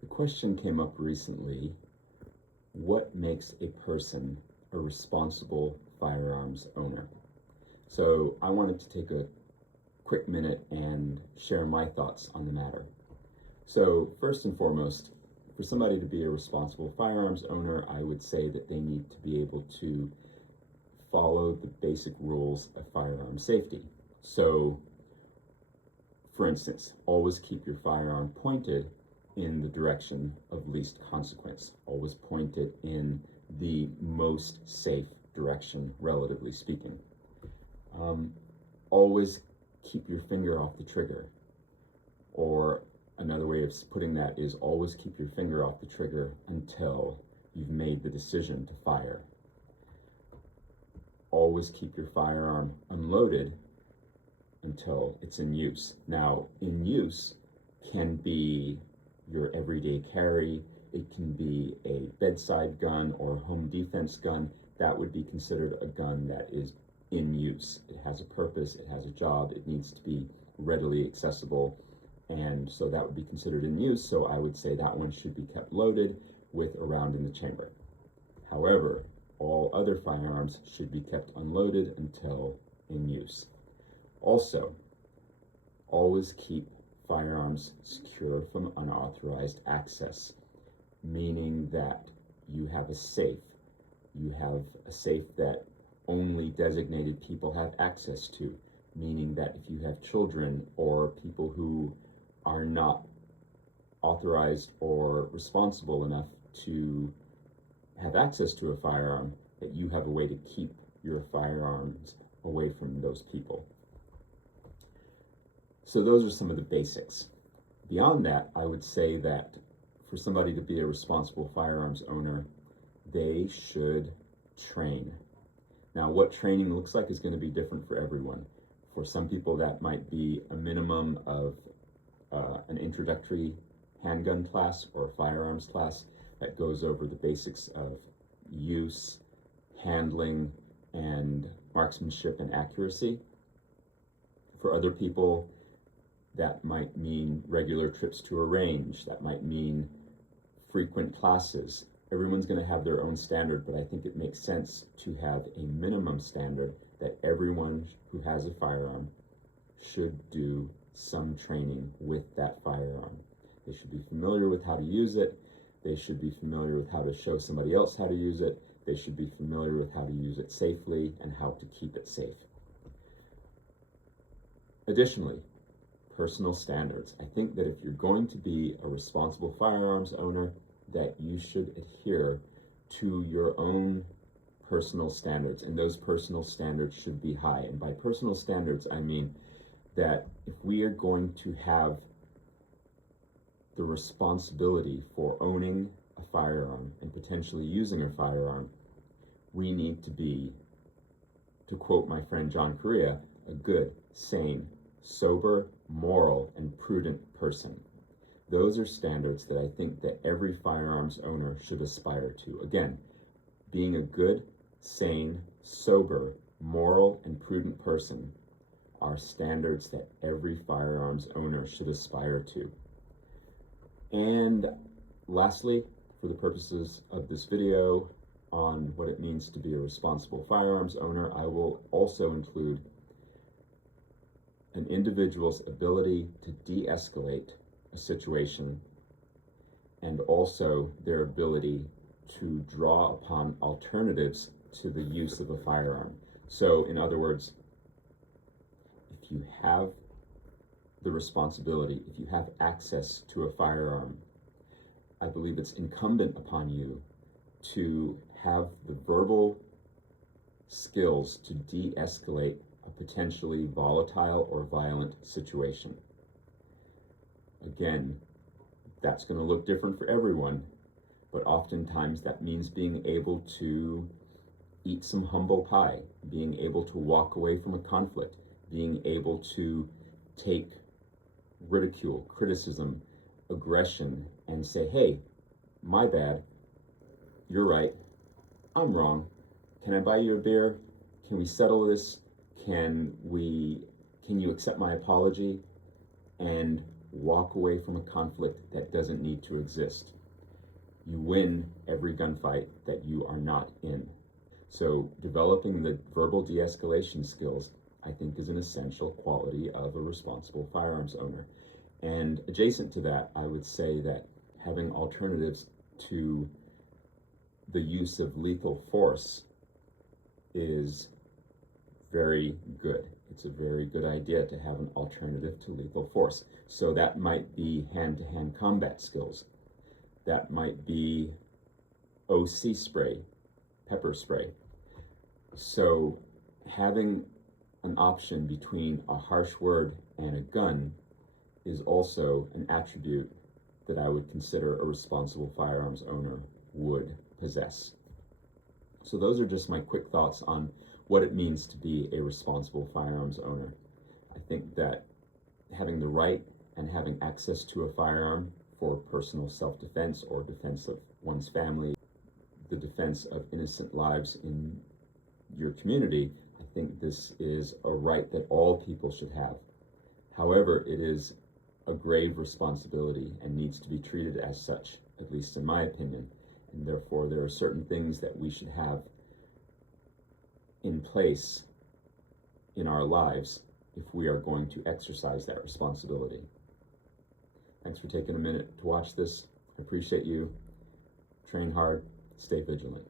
The question came up recently, what makes a person a responsible firearms owner? So I wanted to take a quick minute and share my thoughts on the matter. So first and foremost, for somebody to be a responsible firearms owner, I would say that they need to be able to follow the basic rules of firearm safety. So, for instance, always keep your firearm pointed in the direction of least consequence. Always point it in the most safe direction, relatively speaking. Always keep your finger off the trigger. Or another way of putting that is always keep your finger off the trigger until you've made the decision to fire. Always keep your firearm unloaded until it's in use. Now, in use can be your everyday carry, it can be a bedside gun or home defense gun. That would be considered a gun that is in use. It has a purpose, it has a job, it needs to be readily accessible, and so that would be considered in use. So I would say that one should be kept loaded with a round in the chamber. However, all other firearms should be kept unloaded until in use. Also, always keep firearms secure from unauthorized access, meaning that you have a safe. You have a safe that only designated people have access to, meaning that if you have children or people who are not authorized or responsible enough to have access to a firearm, that you have a way to keep your firearms away from those people. So those are some of the basics. Beyond that, I would say that for somebody to be a responsible firearms owner, they should train. Now, what training looks like is going to be different for everyone. For some people, that might be a minimum of an introductory handgun class or a firearms class that goes over the basics of use, handling, and marksmanship and accuracy. For other people, that might mean regular trips to a range. That might mean frequent classes. Everyone's going to have their own standard, but I think it makes sense to have a minimum standard that everyone who has a firearm should do some training with that firearm. They should be familiar with how to use it. They should be familiar with how to show somebody else how to use it. They should be familiar with how to use it safely and how to keep it safe. Additionally, personal standards. I think that if you're going to be a responsible firearms owner, that you should adhere to your own personal standards, and those personal standards should be high. And by personal standards, I mean that if we are going to have the responsibility for owning a firearm and potentially using a firearm, we need to be, to quote my friend John Correa, a good, sane, sober, moral, and prudent person. Those are standards that I think that every firearms owner should aspire to. Again, being a good, sane, sober, moral, and prudent person are standards that every firearms owner should aspire to. And lastly, for the purposes of this video on what it means to be a responsible firearms owner, I will also include an individual's ability to de-escalate a situation and also their ability to draw upon alternatives to the use of a firearm. So, in other words, if you have the responsibility, if you have access to a firearm, I believe it's incumbent upon you to have the verbal skills to de-escalate a potentially volatile or violent situation. Again, that's going to look different for everyone, but oftentimes that means being able to eat some humble pie, being able to walk away from a conflict, being able to take ridicule, criticism, aggression, and say, hey, my bad, you're right, I'm wrong, can I buy you a beer? Can we settle this? Can you accept my apology? And walk away from a conflict that doesn't need to exist. You win every gunfight that you are not in. So developing the verbal de-escalation skills, I think, is an essential quality of a responsible firearms owner. And adjacent to that, I would say that having alternatives to the use of lethal force is very good. It's a very good idea to have an alternative to lethal force. So that might be hand-to-hand combat skills. That might be OC spray, pepper spray. So having an option between a harsh word and a gun is also an attribute that I would consider a responsible firearms owner would possess. So those are just my quick thoughts on what it means to be a responsible firearms owner. I think that having the right and having access to a firearm for personal self-defense or defense of one's family, the defense of innocent lives in your community, I think this is a right that all people should have. However, it is a grave responsibility and needs to be treated as such, at least in my opinion. And therefore, there are certain things that we should have in place in our lives if we are going to exercise that responsibility. Thanks for taking a minute to watch this. I appreciate you. Train hard, stay vigilant.